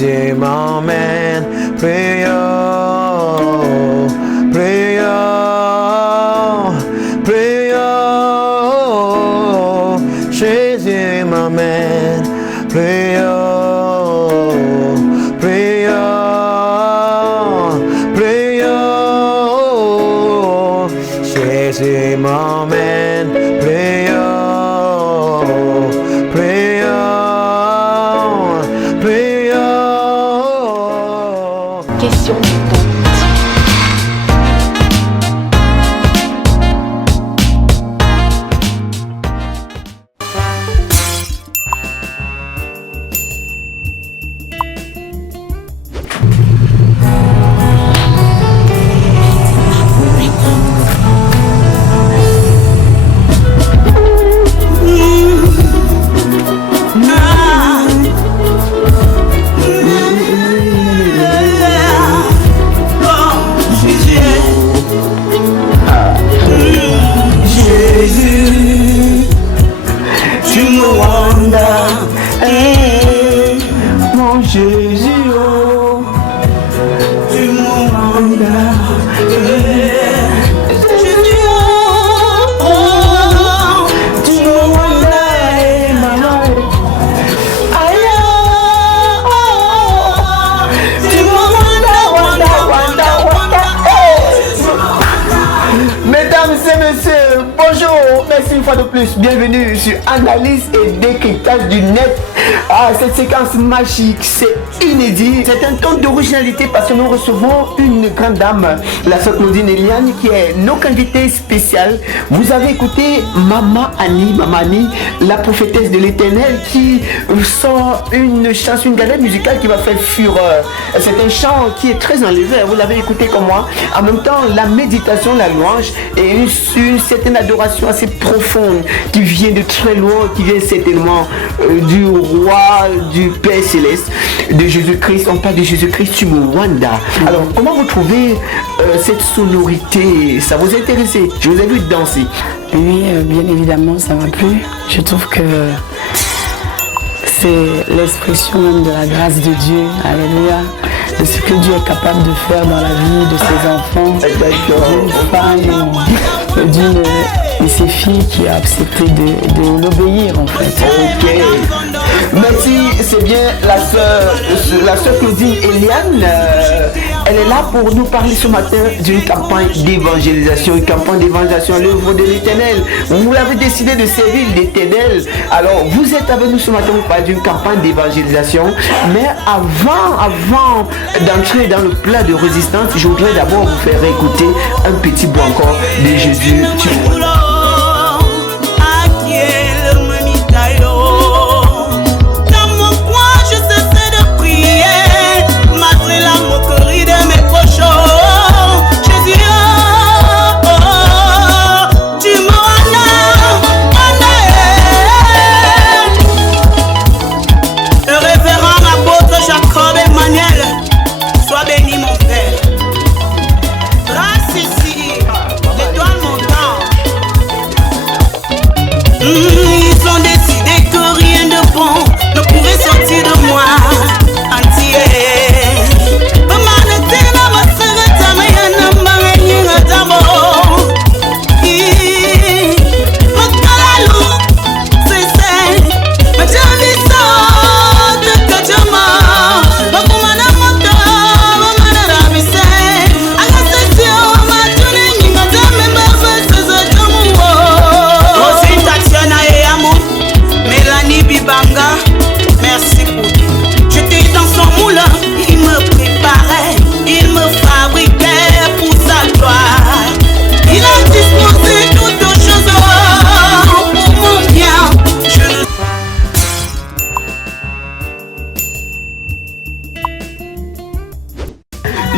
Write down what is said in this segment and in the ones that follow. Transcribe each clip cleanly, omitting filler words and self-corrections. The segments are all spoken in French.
Jésus m'emmène. Prions, prions, prions. Jésus m'emmène. Prions, prions, prions. Jésus m'emmène. Prions, prions, prions. Question du temps. Mon Jésus, oh, tu m'emmènes. Jésus, oh, tu m'emmènes, maman. Aïe, oh, tu m'emmènes, Wanda. Mesdames et messieurs, bonjour, merci une fois de plus, bienvenue sur Analyse et décryptage du net. Ah, cette séquence magique, c'est inédit. C'est un ton d'originalité parce que nous recevons une grande dame, la sœur Claudine Eliane, qui est notre invitée spéciale. Vous avez écouté Maman Annie, la prophétesse de l'Éternel, qui sort une chanson, une galette musicale qui va faire fureur. C'est un chant qui est très enlevé, vous l'avez écouté comme moi. En même temps, la méditation, la louange et une certaine adoration assez profonde qui vient de très loin, qui vient certainement du roi, du Père Céleste, de Jésus-Christ. On parle de Jésus-Christ sur Rwanda. Alors, comment vous trouvez cette sonorité? Ça vous a intéressé? Je vous ai vu danser. Oui, bien évidemment, ça m'a plu. Je trouve que c'est l'expression même de la grâce de Dieu. Alléluia. De ce que Dieu est capable de faire dans la vie de ses enfants, d'une femme, d'une de ses filles qui a accepté de l'obéir en fait. Ok. Merci, c'est bien la sœur Claudine Eliane. Elle est là pour nous parler ce matin d'une campagne d'évangélisation, une campagne d'évangélisation à l'œuvre de l'Éternel. Vous l'avez décidé de servir l'Éternel. Alors, vous êtes avec nous ce matin pour parler d'une campagne d'évangélisation. Mais avant d'entrer dans le plat de résistance, je voudrais d'abord vous faire écouter un petit bout encore de Jésus.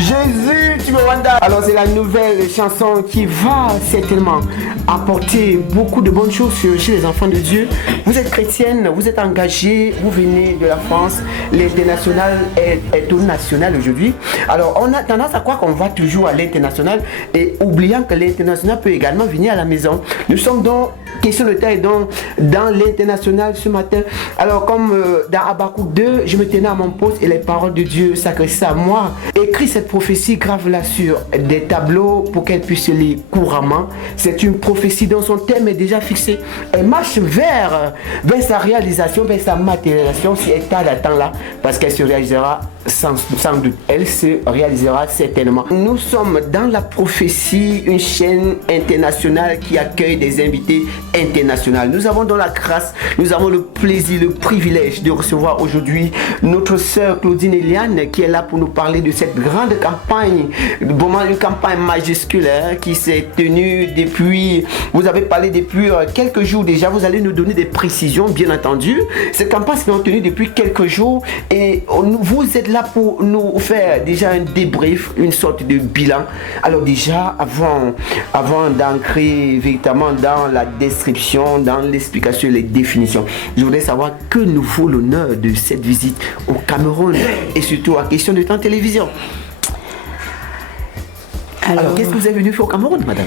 Jésus, tu me rends. Alors c'est la nouvelle chanson qui va certainement apporter beaucoup de bonnes choses chez les enfants de Dieu. Vous êtes chrétienne, vous êtes engagée, vous venez de la France, l'international est au national aujourd'hui. Alors on a tendance à croire qu'on va toujours à l'international et oubliant que l'international peut également venir à la maison. Nous sommes donc, question de taille, donc dans l'international ce matin. Alors comme dans Habakkuk 2, je me tenais à mon poste et les paroles de Dieu s'adressaient à moi. Écris cette prophétie, grave-la sur des tableaux pour qu'elle puisse se lire couramment. C'est une prophétie dont son thème est déjà fixé. Elle marche vers sa réalisation, vers sa matérialisation si elle tarde à temps là, parce qu'elle se réalisera sans doute. Elle se réalisera certainement. Nous sommes dans la prophétie, une chaîne internationale qui accueille des invités internationaux. Nous avons dans la grâce, nous avons le plaisir, le privilège de recevoir aujourd'hui notre sœur Claudine Eliane qui est là pour nous parler de cette grande campagne, vraiment une campagne majuscule qui s'est tenue depuis, vous avez parlé depuis quelques jours déjà, vous allez nous donner des précisions bien entendu. Cette campagne s'est tenue depuis quelques jours et vous êtes là pour nous faire déjà un débrief, une sorte de bilan. Alors déjà, avant d'entrer véritablement dans la description, dans l'explication et les définitions, je voudrais savoir que nous vaut l'honneur de cette visite au Cameroun et surtout en question de temps télévision. Alors qu'est-ce que vous êtes venu faire au Cameroun, madame?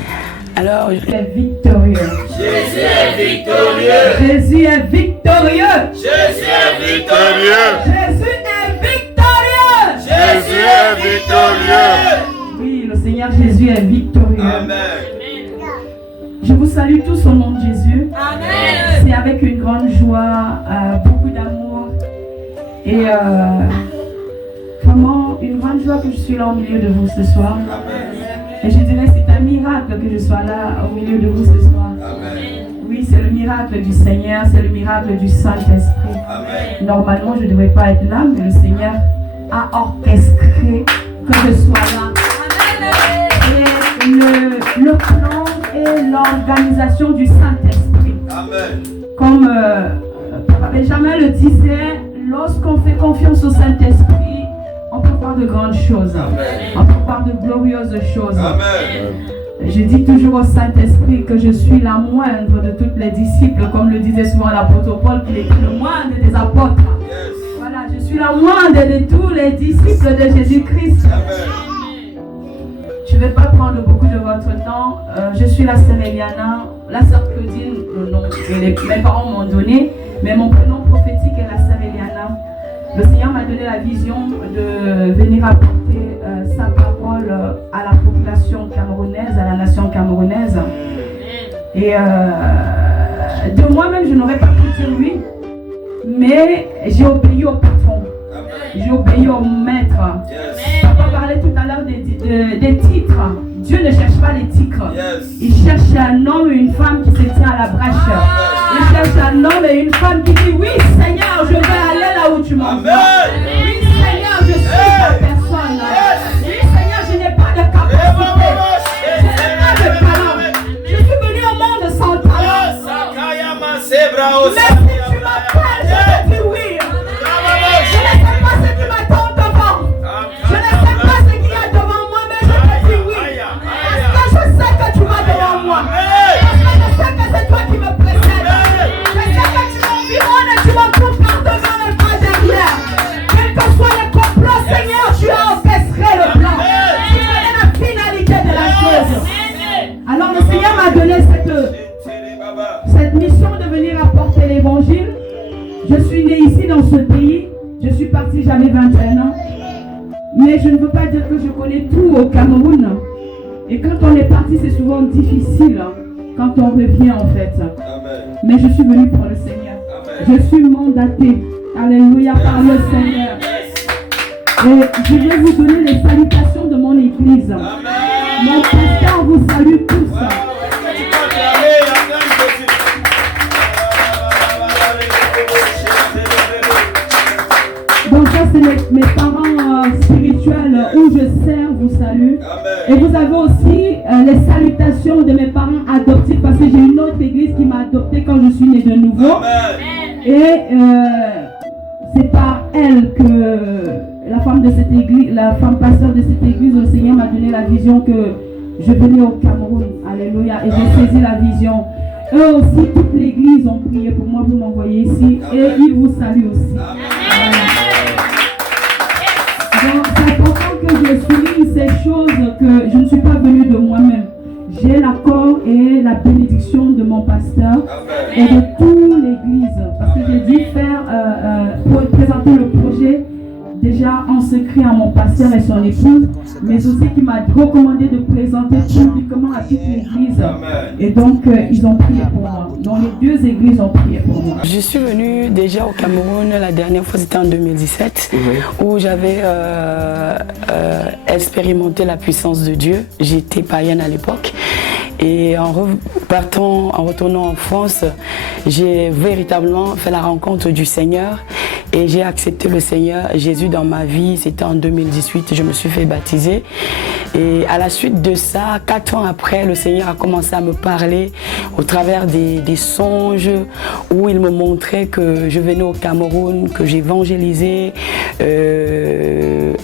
Alors, Jésus est victorieux. Jésus est victorieux. Jésus est victorieux. Jésus est victorieux. Jésus est victorieux. Jésus est victorieux. Oui, le Seigneur Jésus est victorieux. Amen. Je vous salue tous au nom de Jésus. Amen. C'est avec une grande joie, beaucoup d'amour et vraiment une grande joie que je suis là au milieu de vous ce soir. Amen. Et je dirais c'est un miracle que je sois là au milieu de vous ce soir. Amen. Oui, c'est le miracle du Seigneur, c'est le miracle du Saint-Esprit. Amen. Normalement, je ne devrais pas être là, mais le Seigneur a orchestré que je sois là. Et le plan et l'organisation du Saint-Esprit. Amen. Comme Papa Benjamin le disait, lorsqu'on fait confiance au Saint-Esprit, on peut voir de grandes choses. Amen. On peut voir de glorieuses choses. Amen. Je dis toujours au Saint-Esprit que je suis la moindre de toutes les disciples, comme le disait souvent l'apôtre Paul, qui est le moindre des apôtres. Yes. Voilà, je suis la moindre de tous les disciples de Jésus-Christ. Amen. Je ne vais pas prendre beaucoup de votre temps. Je suis la sœur Eliana, la sœur Claudine, le nom que mes parents m'ont donné, mais mon prénom prophétique est la sœur Eliana. Le Seigneur m'a donné la vision de venir apporter sa parole à la population camerounaise, à la nation camerounaise. Et de moi-même, je n'aurais pas pu dire oui, mais j'ai obéi au patron. J'ai obéi au maître. Yes. Papa parlait tout à l'heure des titres. Dieu ne cherche pas les titres. Yes. Il cherche un homme et une femme qui se tient à la brèche. Il cherche un homme et une femme qui dit oui Seigneur, je vais aller là où tu m'envoies. Oui Seigneur, je suis ta personne. Oui Seigneur, je n'ai pas de capacité. Je n'ai pas de talent. Je suis venu au monde sans talent. Mais si tu m'appelles, je te dis oui. Je ne sais pas ce qui m'attend devant. Je ne sais pas ce qu'il y a devant moi, mais je te dis oui. Parce que je sais que tu vas devant moi. Parce que je sais que c'est toi qui me précèdes. Je sais que tu m'environnes et tu m'entoures par devant et par derrière. Quel que soit le complot, Seigneur, tu as orchestré le plan. Tu connais la finalité de la chose. Alors le Seigneur m'a donné cette mission de venir apporter l'évangile. Je suis née ici dans ce pays. Je suis partie, j'avais 21 ans. Mais je ne veux pas dire que je connais tout au Cameroun. Et quand on est parti, c'est souvent difficile. Quand on revient en fait. Amen. Mais je suis venue pour le Seigneur. Amen. Je suis mandatée. Alléluia par le Seigneur. Et je vais vous donner les salutations de mon église. Amen. Mon pasteur vous salue tous. Donc ça c'est mes parents spirituels où je sers vous salue. Et vous avez aussi les salutations de mes parents adoptifs parce que j'ai une autre église qui m'a adopté quand je suis née de nouveau. Amen. Et c'est par elle que la femme de cette église, la femme pasteur de cette église, le Seigneur m'a donné la vision que je venais au Cameroun. Alléluia. Et j'ai saisi la vision. Eux aussi, toute l'église ont prié pour moi, pour m'envoyer ici. Et ils vous saluent aussi. Donc, c'est important que je souligne ces choses, que je ne suis pas venue de moi-même. J'ai l'accord et la bénédiction de mon pasteur et de toute l'église. Parce que j'ai dû pour présenter le projet déjà en secret à mon pasteur et son épouse, mais aussi qui m'a recommandé de présenter publiquement à toute l'église. Et donc, ils ont prié pour moi. Donc, les deux églises ont prié pour moi. Je suis venue déjà au Cameroun, la dernière fois c'était en 2017, où j'avais expérimenté la puissance de Dieu. J'étais païenne à l'époque. Et en retournant en France, j'ai véritablement fait la rencontre du Seigneur et j'ai accepté le Seigneur Jésus dans ma vie. C'était en 2018, je me suis fait baptiser. Et à la suite de ça, 4 ans après, le Seigneur a commencé à me parler au travers des songes où il me montrait que je venais au Cameroun, que j'évangélisais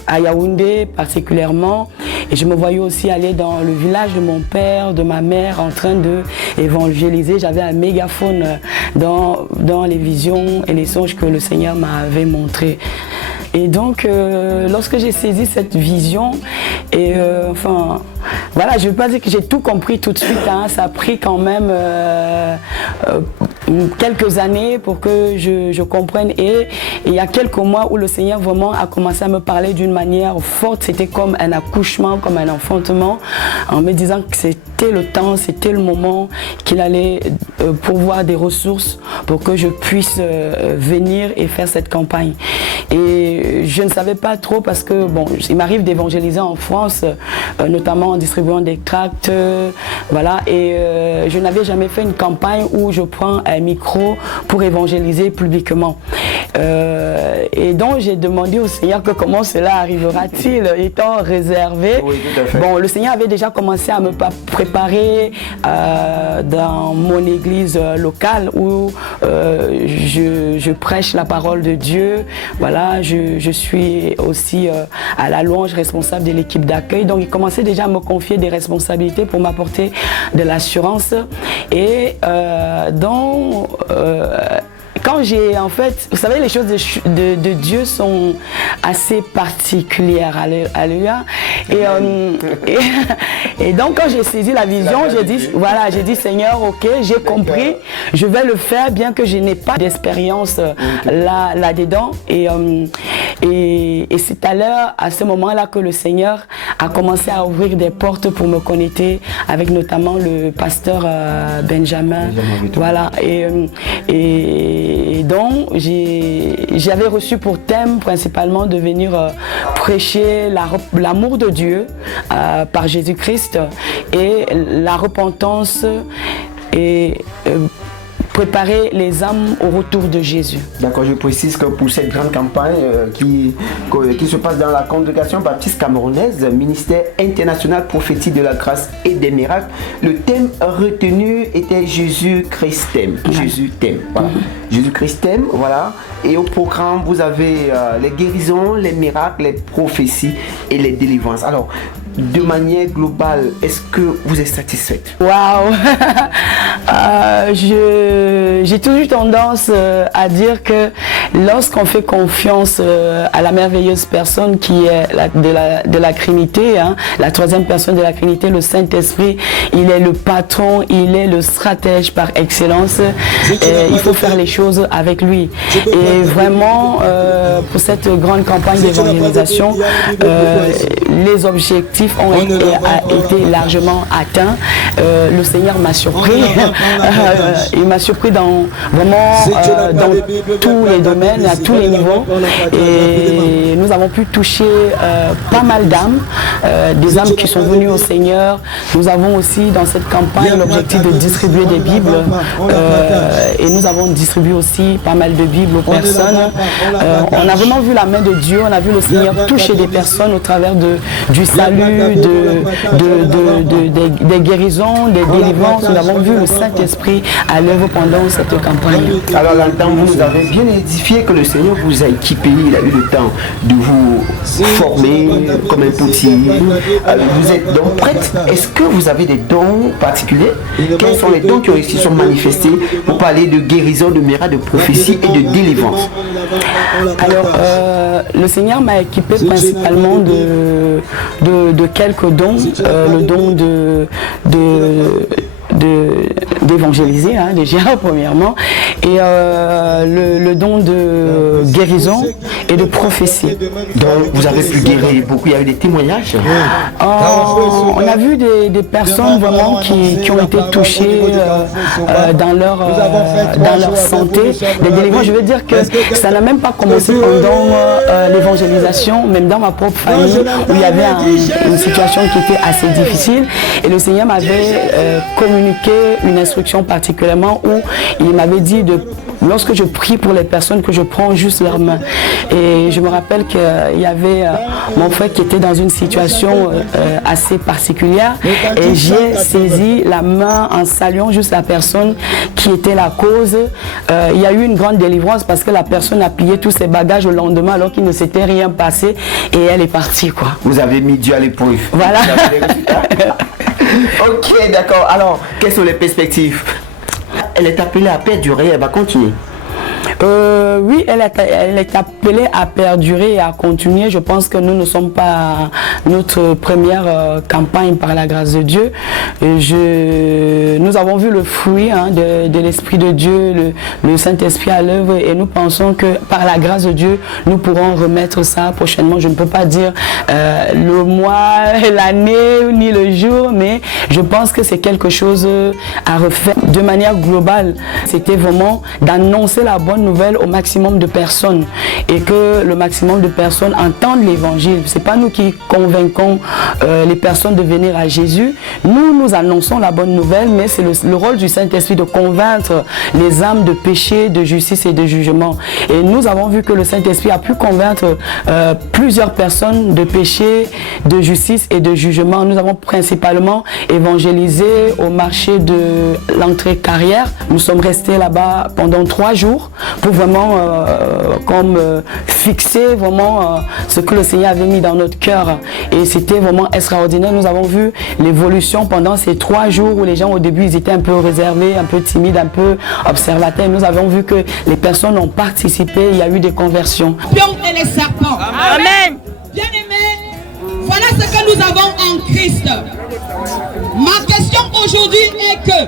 à Yaoundé particulièrement. Et je me voyais aussi aller dans le village de mon père, de ma mère, en train d'évangéliser. J'avais un mégaphone dans les visions et les songes que le Seigneur m'avait montrés. Et donc, lorsque j'ai saisi cette vision, et enfin, voilà, je ne veux pas dire que j'ai tout compris tout de suite, hein, ça a pris quand même quelques années pour que je comprenne. Et il y a quelques mois où le Seigneur vraiment a commencé à me parler d'une manière forte, c'était comme un accouchement, comme un enfantement, en me disant que c'était le temps, c'était le moment, qu'il allait pourvoir des ressources pour que je puisse venir et faire cette campagne. Et je ne savais pas trop parce que, bon, il m'arrive d'évangéliser en France, notamment en distribuant des tracts, voilà, et je n'avais jamais fait une campagne où je prends un micro pour évangéliser publiquement. Et donc j'ai demandé au Seigneur que comment cela arrivera-t-il, étant réservé. Oui, tout à fait. Bon, le Seigneur avait déjà commencé à me préparer dans mon église locale où je prêche la parole de Dieu. Voilà, je suis aussi à la louange responsable de l'équipe d'accueil. Donc il commençait déjà à me confier des responsabilités pour m'apporter de l'assurance. Et quand j'ai, en fait, vous savez, les choses de Dieu sont assez particulières, alléluia. Et donc, quand j'ai saisi la vision, j'ai dit, Seigneur, ok, j'ai compris, je vais le faire, bien que je n'ai pas d'expérience là-dedans. Et c'est à ce moment-là que le Seigneur a commencé à ouvrir des portes pour me connecter avec notamment le pasteur Benjamin. Voilà. Et donc, j'avais reçu pour thème principalement de venir prêcher l'amour de Dieu par Jésus-Christ et la repentance et préparer les âmes au retour de Jésus. D'accord, je précise que pour cette grande campagne qui se passe dans la congrégation baptiste camerounaise, ministère international prophétique de la grâce et des miracles, le thème retenu était Jésus-Christ t'aime. Jésus t'aime. Voilà. Jésus-Christ t'aime, voilà. Et au programme, vous avez les guérisons, les miracles, les prophéties et les délivrances. Alors, de manière globale, est-ce que vous êtes satisfaite? Waouh. J'ai toujours tendance à dire que lorsqu'on fait confiance à la merveilleuse personne qui est de la Trinité, hein, la troisième personne de la Trinité, le Saint-Esprit, il est le patron, il est le stratège par excellence. Il faut faire les choses avec lui. Et vraiment, pour cette grande campagne d'évangélisation, les objectifs ont été largement atteints. Le Seigneur m'a surpris. Il m'a surpris dans tous les domaines, à tous les niveaux. Et nous avons pu toucher pas mal d'âmes, des âmes qui sont venues au Seigneur. Nous avons aussi dans cette campagne l'objectif de distribuer des Bibles. Et nous avons distribué aussi pas mal de Bibles aux personnes. On a vraiment vu la main de Dieu, on a vu le Seigneur toucher des personnes au travers de du salut, des guérisons, des délivrances. Nous avons vu le Saint-Esprit à l'œuvre pendant cette campagne. Alors là-dedans, vous nous avez bien édifié que le Seigneur vous a équipé. Il a eu le temps de vous former comme un potier. Vous êtes donc prête. Est-ce que vous avez des dons particuliers? Quels sont les dons qui se sont manifestés pour parler de guérison, de miracles, de prophétie et de délivrance? Alors, le Seigneur m'a équipé principalement de quelques dons. Le don d'évangéliser, hein, déjà premièrement, et le don de guérison et de prophétie. Donc vous avez pu guérir beaucoup, il y a eu des témoignages? On a vu des personnes vraiment qui ont été touchées dans leur santé, des délivrances. Je veux dire que ça n'a même pas commencé pendant l'évangélisation, même dans ma propre famille, où il y avait une situation qui était assez difficile, et le Seigneur m'avait communiqué une instruction particulièrement où il m'avait dit lorsque je prie pour les personnes, que je prends juste leurs mains. Et je me rappelle qu'il y avait mon frère qui était dans une situation assez particulière, et j'ai saisi la main en saluant juste la personne qui était la cause. Il y a eu une grande délivrance parce que la personne a plié tous ses bagages au lendemain alors qu'il ne s'était rien passé, et elle est partie, quoi. Vous avez mis Dieu à l'épreuve. Voilà. Ok, d'accord. Alors, quelles sont les perspectives? Elle est appelée à perdurer, elle va continuer. Oui, elle est appelée à perdurer et à continuer. Je pense que nous ne sommes pas notre première campagne par la grâce de Dieu. Nous avons vu le fruit de l'Esprit de Dieu, le Saint-Esprit à l'œuvre, et nous pensons que par la grâce de Dieu, nous pourrons remettre ça prochainement. Je ne peux pas dire le mois, l'année, ni le jour, mais je pense que c'est quelque chose à refaire de manière globale. C'était vraiment d'annoncer la bonne nouvelle au maximum de personnes, et que le maximum de personnes entendent l'évangile. C'est pas nous qui convainquons les personnes de venir à Jésus. Nous annonçons la bonne nouvelle, mais c'est le rôle du Saint-Esprit de convaincre les âmes de péché, de justice et de jugement. Et nous avons vu que le Saint-Esprit a pu convaincre plusieurs personnes de péché, de justice et de jugement. Nous avons principalement évangélisé au marché de l'entrée Carrière. Nous sommes restés là-bas pendant 3 jours pour vraiment fixer vraiment ce que le Seigneur avait mis dans notre cœur, et c'était vraiment extraordinaire. Nous avons vu l'évolution pendant ces 3 jours où les gens au début ils étaient un peu réservés, un peu timides, un peu observateurs. Nous avons vu que les personnes ont participé, il y a eu des conversions. Et les serpents. Amen. Bien-aimés, voilà ce que nous avons en Christ. Ma question aujourd'hui est que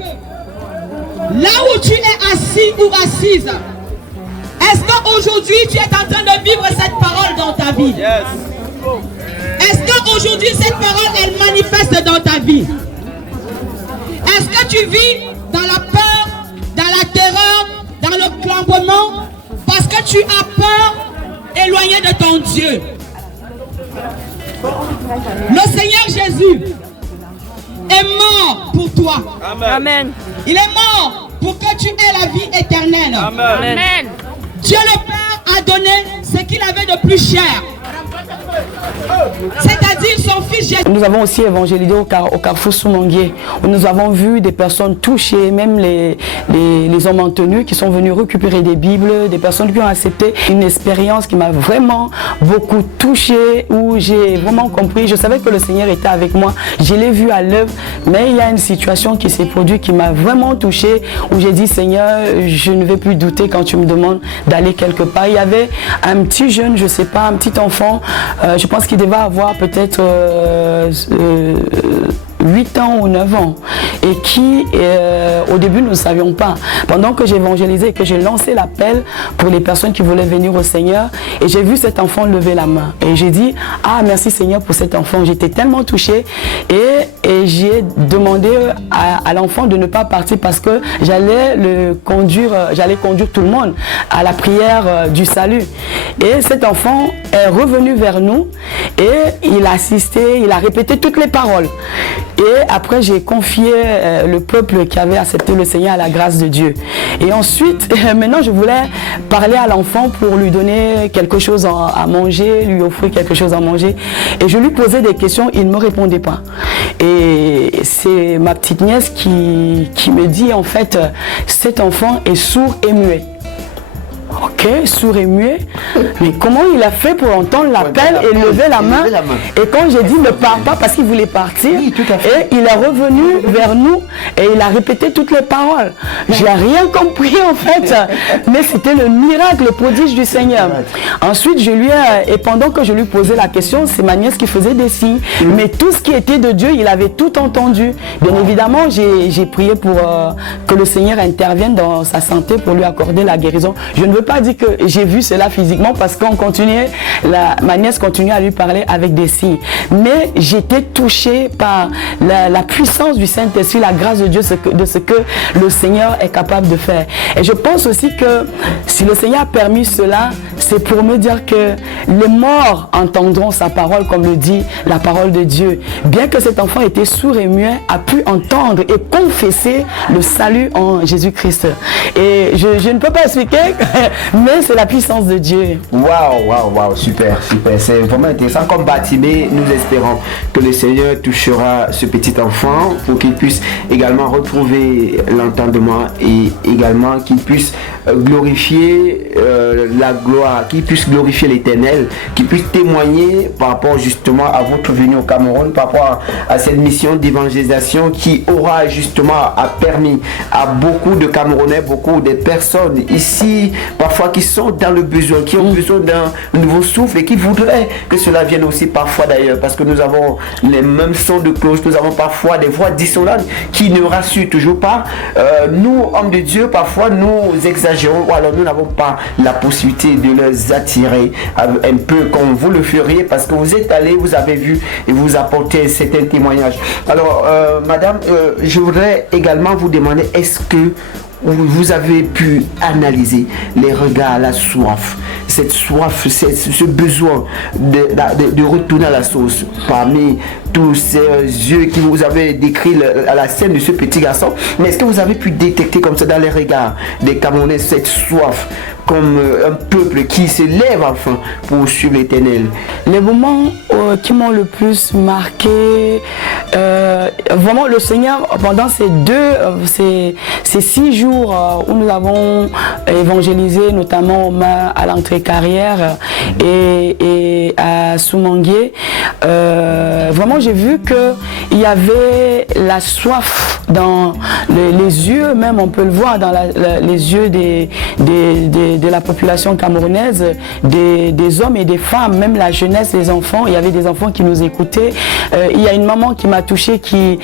là où tu es assis ou assise, est-ce qu'aujourd'hui tu es en train de vivre cette parole dans ta vie? Yes. Est-ce qu'aujourd'hui cette parole elle manifeste dans ta vie? Est-ce que tu vis dans la peur, dans la terreur, dans le clambement, parce que tu as peur, éloigné de ton Dieu? Le Seigneur Jésus est mort pour toi. Amen. Il est mort pour que tu aies la vie éternelle. Amen. Dieu le Père a donné ce qu'il avait de plus cher, c'est-à-dire son fils Jésus. Nous avons aussi évangélisé au carrefour Soumanguier, où nous avons vu des personnes touchées, même les hommes en tenue qui sont venus récupérer des Bibles, des personnes qui ont accepté une expérience qui m'a vraiment beaucoup touchée, où j'ai vraiment compris, je savais que le Seigneur était avec moi, je l'ai vu à l'œuvre, mais il y a une situation qui s'est produite qui m'a vraiment touchée, où j'ai dit Seigneur, je ne vais plus douter quand tu me demandes d'aller quelque part. Il y avait un petit jeune, je sais pas, un petit enfant, je pense qu'il devait avoir peut-être 8 ans ou 9 ans, et qui au début nous ne savions pas. Pendant que j'évangélisais et que j'ai lancé l'appel pour les personnes qui voulaient venir au Seigneur, et j'ai vu cet enfant lever la main, et j'ai dit ah merci Seigneur pour cet enfant. J'étais tellement touchée, et j'ai demandé à l'enfant de ne pas partir parce que j'allais conduire tout le monde à la prière du salut. Et cet enfant est revenu vers nous et il a assisté, il a répété toutes les paroles. Et après, j'ai confié le peuple qui avait accepté le Seigneur à la grâce de Dieu. Et ensuite, maintenant, je voulais parler à l'enfant pour lui donner quelque chose à manger, lui offrir quelque chose à manger. Et je lui posais des questions, il ne me répondait pas. Et c'est ma petite nièce qui me dit, en fait, cet enfant est sourd et muet. Ok, sourd et muet. Mais comment il a fait pour entendre l'appel et lever la main? Et quand j'ai dit ne pars pas parce qu'il voulait partir, oui, tout à fait. et il est revenu vers nous et il a répété toutes les paroles. J'ai rien compris en fait, mais c'était le miracle, le prodige du Seigneur. Ensuite, et pendant que je lui posais la question, c'est ma nièce qui faisait des signes. Mais tout ce qui était de Dieu, il avait tout entendu. Bien évidemment, j'ai prié pour que le Seigneur intervienne dans sa santé pour lui accorder la guérison. Je ne veux pas dire que j'ai vu cela physiquement parce qu'on continuait, ma nièce continuait à lui parler avec des signes. Mais j'étais touchée par la puissance du Saint-Esprit, la grâce de Dieu, de ce que le Seigneur est capable de faire. Et je pense aussi que si le Seigneur a permis cela, c'est pour me dire que les morts entendront sa parole, comme le dit la parole de Dieu. Bien que cet enfant était sourd et muet, a pu entendre et confesser le salut en Jésus-Christ. Et je ne peux pas expliquer, mais c'est la puissance de Dieu. Waouh, super. C'est vraiment intéressant. Comme Batimé, nous espérons que le Seigneur touchera ce petit enfant pour qu'il puisse également retrouver l'entendement et également qu'il puisse glorifier la gloire, qu'il puisse glorifier l'Éternel, qu'il puisse témoigner par rapport justement à votre venue au Cameroun, par rapport à cette mission d'évangélisation qui aura justement permis à beaucoup de Camerounais, beaucoup de personnes ici, parfois qui sont dans le besoin, qui ont besoin d'un nouveau souffle et qui voudraient que cela vienne aussi parfois d'ailleurs, parce que nous avons les mêmes sons de cloche, nous avons parfois des voix dissonantes qui ne rassurent toujours pas. Nous, hommes de Dieu, parfois nous exagérons, ou alors nous n'avons pas la possibilité de les attirer un peu comme vous le feriez, parce que vous êtes allé, vous avez vu et vous apportez certains témoignages. Alors, madame, je voudrais également vous demander, est-ce que vous avez pu analyser les regards, la soif, cette soif, ce besoin de retourner à la source parmi tous ces yeux qui vous avez décrit à la scène de ce petit garçon. Mais est-ce que vous avez pu détecter comme ça dans les regards des Camerounais cette soif comme un peuple qui se lève enfin pour suivre l'Éternel? Les moments qui m'ont le plus marqué, vraiment le Seigneur, pendant ces 6 jours où nous avons évangélisé, notamment à l'entrée carrière et à Soumangué, vraiment j'ai vu qu'il y avait la soif dans les yeux, même on peut le voir dans les yeux de la population camerounaise, des hommes et des femmes, même la jeunesse, les enfants. Il y avait des enfants qui nous écoutaient. Il y a une maman qui m'a touchée qui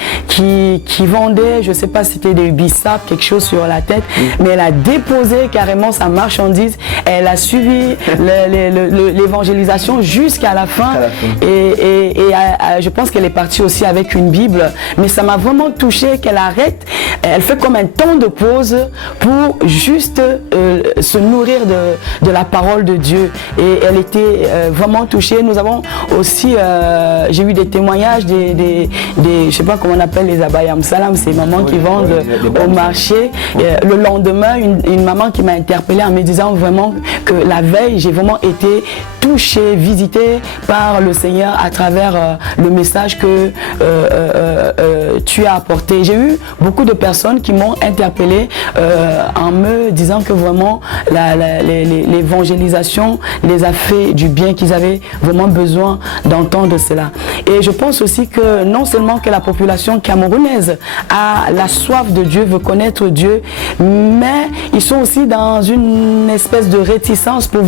vendait, je ne sais pas si c'était des bissap, quelque chose sur la tête, mais elle a déposé carrément sa marchandise. Elle a suivi l'évangélisation jusqu'à la fin. Et je pense qu'elle est partie aussi avec une Bible. Mais ça m'a vraiment touchée qu'elle arrête. Elle fait comme un temps de pause pour juste se nourrir de la parole de Dieu. Et elle était vraiment touchée. Nous avons aussi, j'ai eu des témoignages je sais pas comment on appelle les abayam salam, ces mamans qui vendent au marché. Le lendemain, une maman qui m'a interpellée en me disant vraiment que la veille, j'ai vraiment été touchée, visitée par le Seigneur à travers le message que tu as apporté. J'ai eu beaucoup de personnes qui m'ont interpellée en me disant que vraiment l'évangélisation les a fait du bien, qu'ils avaient vraiment besoin d'entendre cela. Et je pense aussi que non seulement que la population camerounaise a la soif de Dieu, veut connaître Dieu, mais ils sont aussi dans une espèce de réticence pour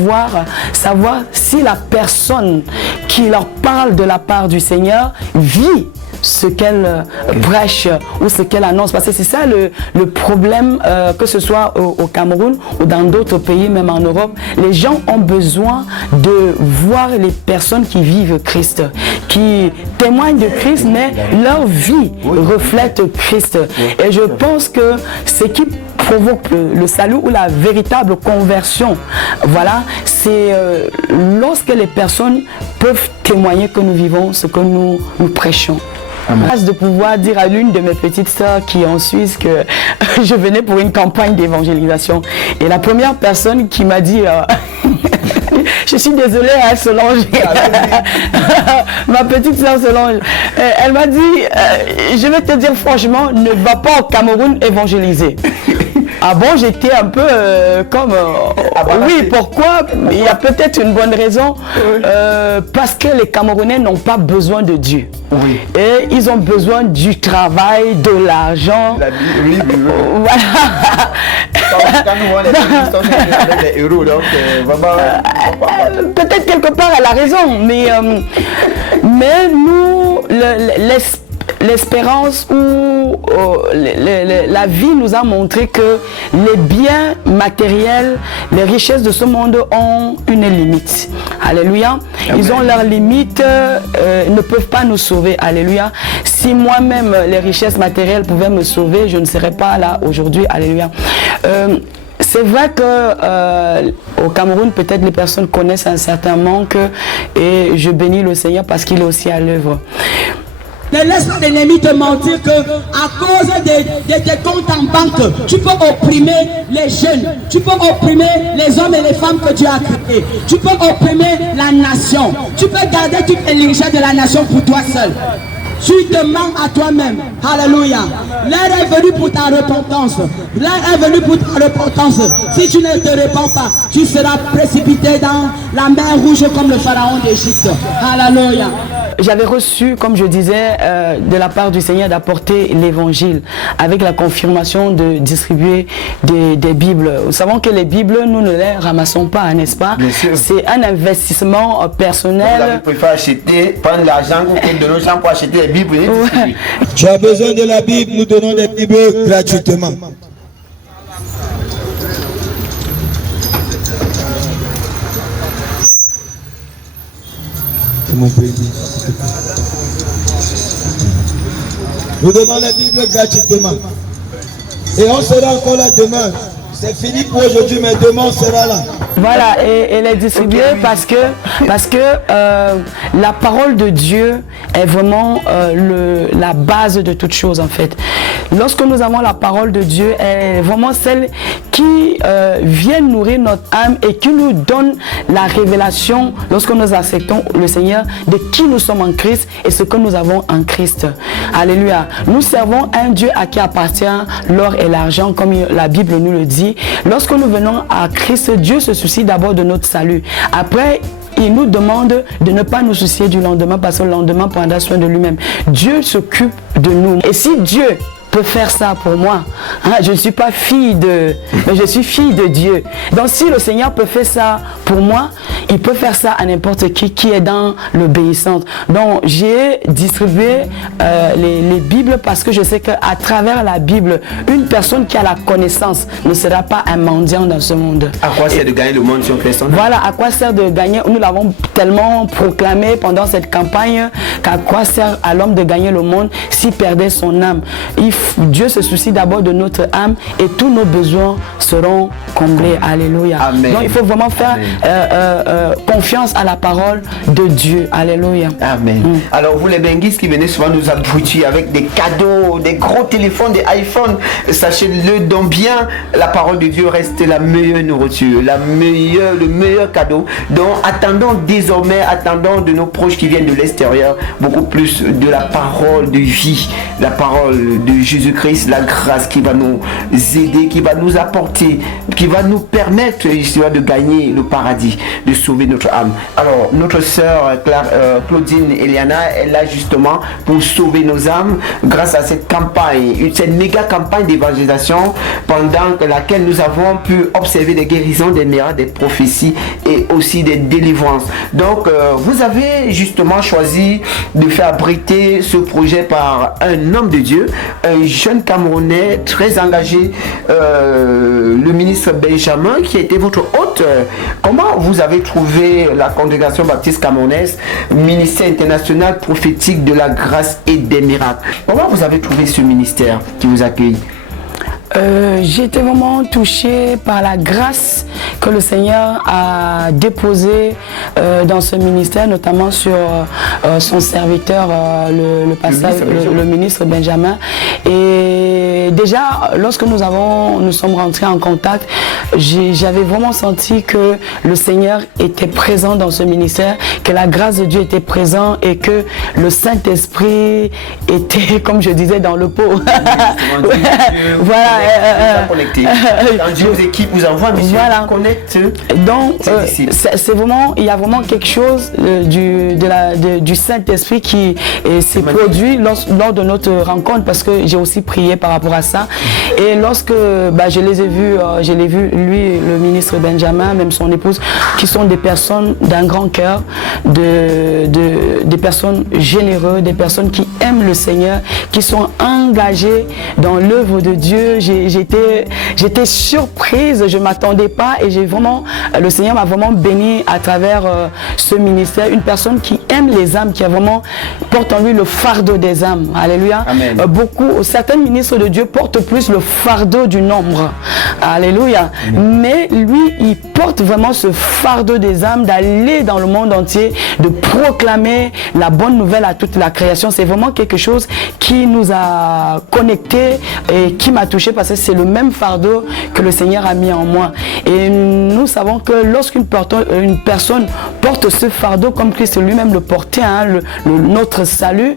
savoir si la personne qui leur parle de la part du Seigneur vit ce qu'elle prêche ou ce qu'elle annonce, parce que c'est ça le problème, que ce soit au Cameroun ou dans d'autres pays, même en Europe. Les gens ont besoin de voir les personnes qui vivent Christ, qui témoignent de Christ, mais leur vie reflète Christ. Et je pense que ce qui provoque le salut ou la véritable conversion, voilà, c'est lorsque les personnes peuvent témoigner que nous vivons ce que nous prêchons. De pouvoir dire à l'une de mes petites sœurs qui est en Suisse que je venais pour une campagne d'évangélisation. Et la première personne qui m'a dit je suis désolée, hein, Solange. Ma petite sœur Solange. Elle m'a dit, je vais te dire franchement, ne va pas au Cameroun évangéliser. Ah bon, j'étais un peu comme... oui, pourquoi? Il y a peut-être une bonne raison. Parce que les Camerounais n'ont pas besoin de Dieu. Oui. Et ils ont besoin du travail, de l'argent. Voilà. Quand nous voyons les euros, donc vraiment... peut-être quelque part elle a raison, mais nous, l'espérance ou la vie nous a montré que les biens matériels, les richesses de ce monde ont une limite. Alléluia. Ils ont leurs limites, ne peuvent pas nous sauver. Alléluia. Si moi-même les richesses matérielles pouvaient me sauver, je ne serais pas là aujourd'hui. Alléluia. C'est vrai que au Cameroun, peut-être les personnes connaissent un certain manque et je bénis le Seigneur parce qu'il est aussi à l'œuvre. Ne laisse pas l'ennemi te mentir que à cause de tes comptes en banque, tu peux opprimer les jeunes, tu peux opprimer les hommes et les femmes que tu as créés, tu peux opprimer la nation, tu peux garder toutes les richesses de la nation pour toi seul. Tu te mens à toi-même. Alléluia. L'heure est venue pour ta repentance. L'heure est venue pour ta repentance. Si tu ne te répands pas, tu seras précipité dans la mer rouge comme le pharaon d'Égypte. Alléluia. J'avais reçu, comme je disais, de la part du Seigneur d'apporter l'évangile avec la confirmation de distribuer des Bibles. Nous savons que les Bibles, nous ne les ramassons pas, n'est-ce pas? C'est un investissement personnel. Vous préférez acheter, prendre l'argent de nos gens pour acheter les Bibles. Ouais. Tu as besoin de la Bible, nous donnons des Bibles gratuitement. Mon pays. Nous donnons les Bibles gratuitement. Et on sera encore là demain. C'est fini pour aujourd'hui, mais demain on sera là. Voilà, et elle est distribuée parce que la parole de Dieu est vraiment la base de toute chose en fait. Lorsque nous avons la parole de Dieu, elle est vraiment celle qui vient nourrir notre âme et qui nous donne la révélation lorsque nous acceptons le Seigneur de qui nous sommes en Christ et ce que nous avons en Christ. Alléluia. Nous servons un Dieu à qui appartient l'or et l'argent, comme la Bible nous le dit. Lorsque nous venons à Christ, Dieu se soucie d'abord de notre salut. Après, il nous demande de ne pas nous soucier du lendemain parce que le lendemain prendra soin de lui-même. Dieu s'occupe de nous. Et si Dieu peut faire ça pour moi, hein, je ne suis pas fille mais je suis fille de Dieu. Donc si le Seigneur peut faire ça pour moi, il peut faire ça à n'importe qui est dans l'obéissance. Donc j'ai distribué les Bibles parce que je sais qu'à travers la Bible, une personne qui a la connaissance ne sera pas un mendiant dans ce monde. À quoi sert de gagner le monde sur personne? Voilà, à quoi sert de gagner, nous l'avons tellement proclamé pendant cette campagne, qu'à quoi sert à l'homme de gagner le monde s'il perdait son âme? Dieu se soucie d'abord de notre âme et tous nos besoins seront comblés. Alléluia. Amen. Donc il faut vraiment faire confiance à la parole de Dieu. Alléluia. Amen. Alors vous les benguistes qui venez souvent nous abrutir avec des cadeaux, des gros téléphones, des iPhones, sachez-le donc bien, la parole de Dieu reste la meilleure nourriture, le meilleur cadeau. Donc attendons désormais, de nos proches qui viennent de l'extérieur, beaucoup plus de la parole de vie, la parole de Jésus-Christ, la grâce qui va nous aider, qui va nous apporter, qui va nous permettre de gagner le paradis, de sauver notre âme. Alors notre sœur Claudine Eliana est là justement pour sauver nos âmes grâce à cette campagne, cette méga campagne d'évangélisation pendant laquelle nous avons pu observer des guérisons, des miracles, des prophéties et aussi des délivrances. Donc vous avez justement choisi de faire abriter ce projet par un homme de Dieu, un jeune Camerounais très engagé, le ministre Benjamin, qui a été votre hôte. Comment vous avez trouvé la congrégation baptiste camerounaise, ministère international prophétique de la grâce et des miracles? Comment vous avez trouvé ce ministère qui vous accueille? J'ai été vraiment touchée par la grâce que le Seigneur a déposée dans ce ministère, notamment sur son serviteur, le ministre Benjamin. Et déjà, lorsque nous sommes rentrés en contact, j'avais vraiment senti que le Seigneur était présent dans ce ministère, que la grâce de Dieu était présente et que le Saint-Esprit était, comme je disais, dans le pot. Voilà. Connecté. Quand Dieu vous équipe, vous envoie, monsieur, voilà. Connecte. Donc, c'est vraiment, il y a vraiment quelque chose du Saint-Esprit qui s'est produit lors de notre rencontre, parce que j'ai aussi prié par rapport à ça. Et lorsque je les ai vus, je l'ai vu, lui, le ministre Benjamin, même son épouse, qui sont des personnes d'un grand cœur, des personnes généreuses, des personnes qui aiment le Seigneur, qui sont engagées dans l'œuvre de Dieu. J'étais surprise, je ne m'attendais pas, et le Seigneur m'a vraiment béni à travers ce ministère. Une personne qui aime les âmes, qui porte en lui le fardeau des âmes. Alléluia. Certains ministres de Dieu portent plus le fardeau du nombre. Alléluia. Mais lui, il porte vraiment ce fardeau des âmes, d'aller dans le monde entier, de proclamer la bonne nouvelle à toute la création. C'est vraiment quelque chose qui nous a connectés et qui m'a touché, parce que c'est le même fardeau que le Seigneur a mis en moi. Et nous savons que lorsqu'une personne porte ce fardeau comme Christ lui-même le portait, notre salut,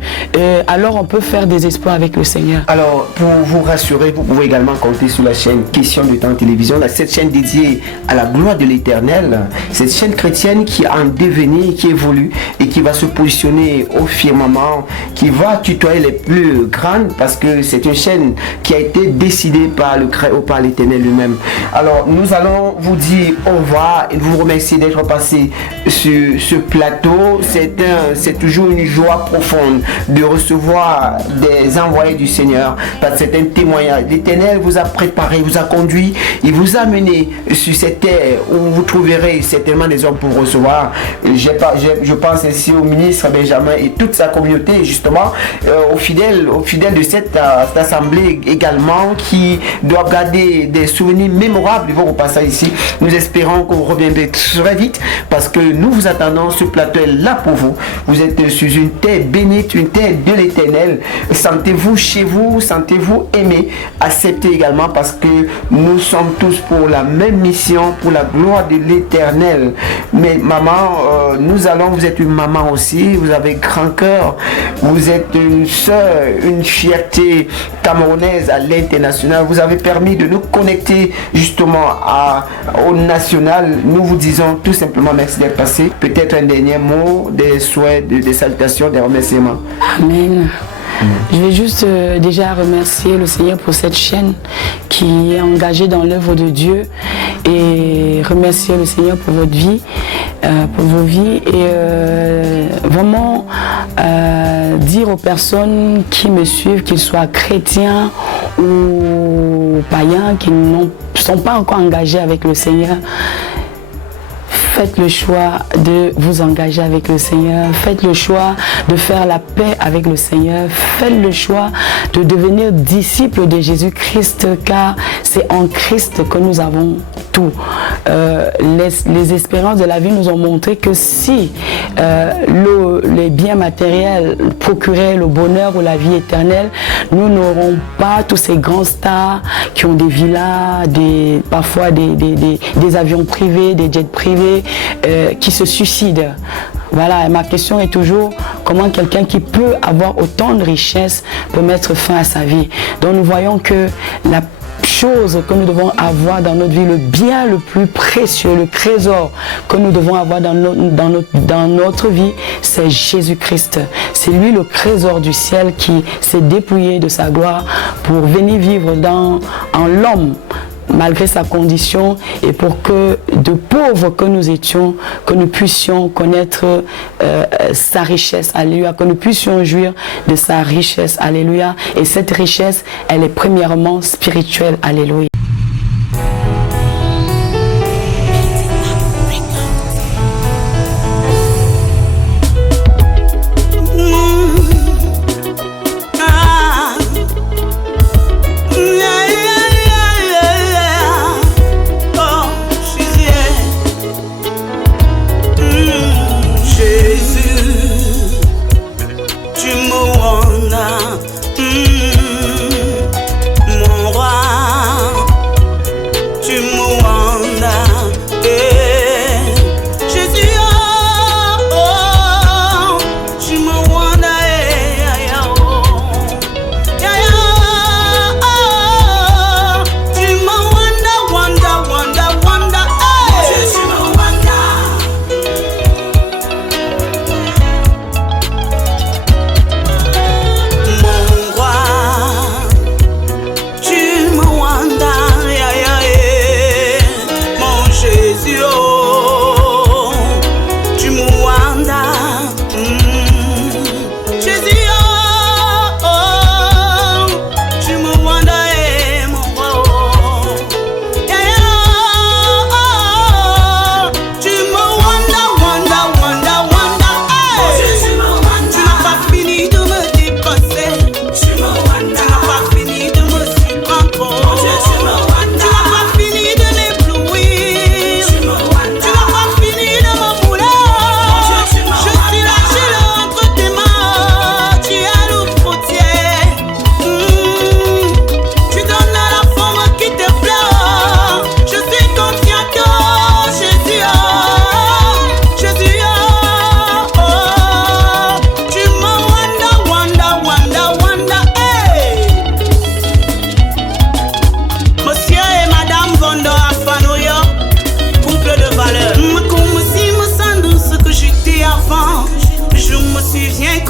alors on peut faire des exploits avec le Seigneur. Alors, pour vous rassurer, vous pouvez également compter sur la chaîne Question de Temps Télévision, cette chaîne dédiée à la gloire de l'Éternel, cette chaîne chrétienne qui est en devenir, qui évolue et qui va se positionner au firmament, qui va tutoyer les plus grandes, parce que c'est une chaîne qui a été décidée par l'Éternel lui-même. Alors, nous allons vous dire au revoir et vous remercier d'être passé sur ce plateau. C'est toujours une joie profonde de recevoir des envoyés du Seigneur, parce que c'est un témoignage. L'Éternel vous a préparé, vous a conduit, il vous a mené sur cette terre où vous trouverez certainement des hommes pour recevoir. Je pense ainsi au ministre Benjamin et toute sa communauté, justement, aux fidèles de cette assemblée également, qui doivent garder des souvenirs mémorables de vos passages ici. Nous espérons qu'on reviendra très vite, parce que nous vous attendons. Ce plateau est là pour vous. Vous êtes sur une terre bénite, une terre de l'Éternel. Sentez-vous chez vous, sentez-vous aimé, acceptez également, parce que nous sommes tous pour la même mission, pour la gloire de l'Éternel. Mais maman, vous êtes une maman aussi, vous avez grand cœur, vous êtes une sœur, une fierté camerounaise à l'international. Vous avez permis de nous connecter justement au national. Nous vous disons tout simplement merci d'être passé. Peut-être un dernier mot, des souhaits, des salutations, des remerciements. Amen. Je vais juste déjà remercier le Seigneur pour cette chaîne qui est engagée dans l'œuvre de Dieu, et remercier le Seigneur pour votre vie, pour vos vies, et vraiment dire aux personnes qui me suivent, qu'ils soient chrétiens ou païens, qui ne sont pas encore engagés avec le Seigneur. Faites le choix de vous engager avec le Seigneur. Faites le choix de faire la paix avec le Seigneur. Faites le choix de devenir disciples de Jésus-Christ, car c'est en Christ que nous avons tout. Les expériences de la vie nous ont montré que si les biens matériels procuraient le bonheur ou la vie éternelle, nous n'aurons pas tous ces grands stars qui ont des villas, parfois des avions privés, des jets privés, qui se suicident. Voilà, ma question est toujours comment quelqu'un qui peut avoir autant de richesses peut mettre fin à sa vie. Donc nous voyons que la chose que nous devons avoir dans notre vie, le bien le plus précieux, le trésor que nous devons avoir dans notre vie, c'est Jésus-Christ. C'est lui le trésor du ciel qui s'est dépouillé de sa gloire pour venir vivre en l'homme, malgré sa condition, et pour que de pauvres que nous étions, que nous puissions connaître sa richesse, alléluia, que nous puissions jouir de sa richesse, alléluia. Et cette richesse, elle est premièrement spirituelle, alléluia.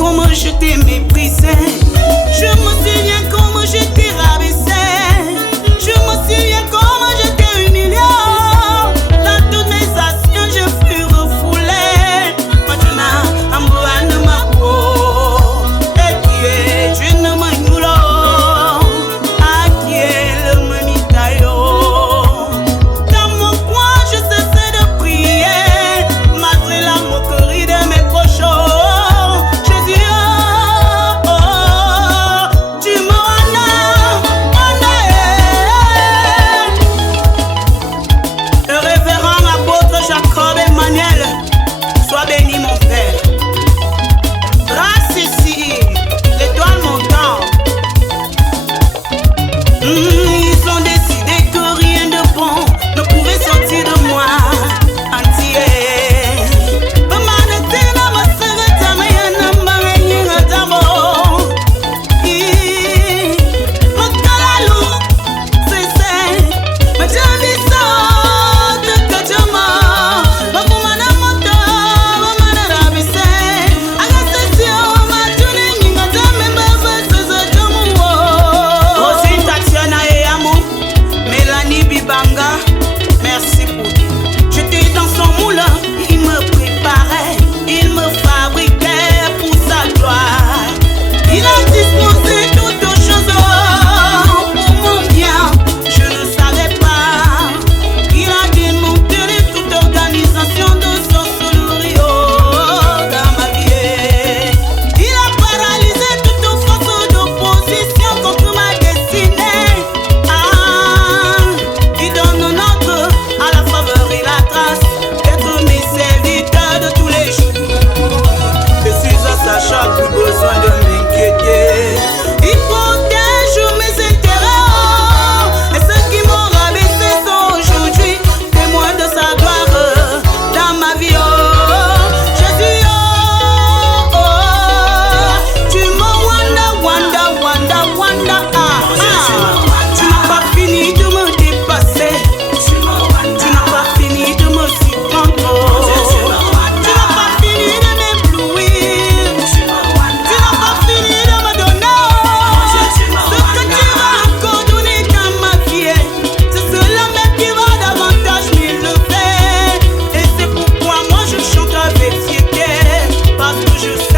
comment je t'ai méprisé. Je me souviens comment je t'ai rabaissé. Je me souviens comment je t'ai humilié. Dans toutes mes actions je fus refoulé. Maintenant, Amboa ne m'a pas. Et qui est, tu ne m'as pas. À qui est le manitayo. Dans mon coin je cessais de prier. Malgré la moquerie de mes proches. Jésus, oh, oh, tu m'as le révérend apôtre Jacob Emmanuel, sois béni mon Père. Grâce ici, l'étoile montante. Ils ont décidé que rien de bon ne pouvait sortir de moi entier. Merci pour tout. J'étais dans son moulin, il me préparait, il me fabriquait pour sa gloire. Il a disposé toutes choses pour mon bien, je ne savais pas. Il a démantelé toute organisation de sorcellerie dans ma vie. Il a paralysé toute force d'opposition contre ma destinée. Il donne notre à la faveur et la grâce d'être mes serviteurs de tous les jours. Je suis à Sacha, plus besoin de m'inquiéter. Il protège mes intérêts. Et ceux qui m'ont rabaissé sont aujourd'hui témoins de sa gloire dans ma vie. Oh, Jésus, oh, oh, tu m'as wanda. Tu n'as pas fini de me dépasser. Tu n'as pas fini de me surprendre. Tu n'as pas fini de m'éblouir. Tu n'as pas fini de me donner ce que tu vas encore donner dans ma vie. C'est cela même qui va davantage m'élever. Et c'est pourquoi moi je chante avec fierté, parce que je sais